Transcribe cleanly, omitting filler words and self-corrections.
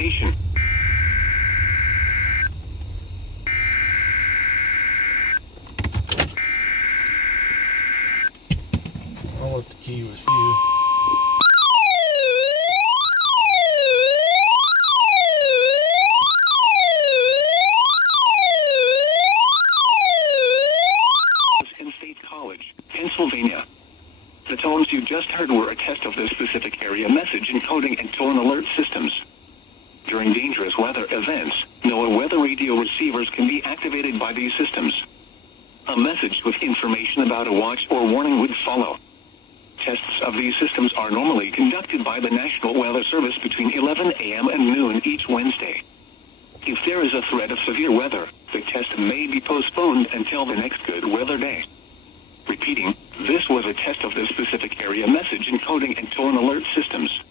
location. I'll let the key with you. State College, Pennsylvania. The tones you just heard were a test of the specific area message encoding and tone alert systems. During dangerous weather events, NOAA weather radio receivers can be activated by these systems. A message with information about a watch or warning would follow. Tests of these systems are normally conducted by the National Weather Service between 11 a.m. and noon each Wednesday. If there is a threat of severe weather, the test may be postponed until the next good weather day. Repeating, this was a test of the specific area message encoding and tone alert systems.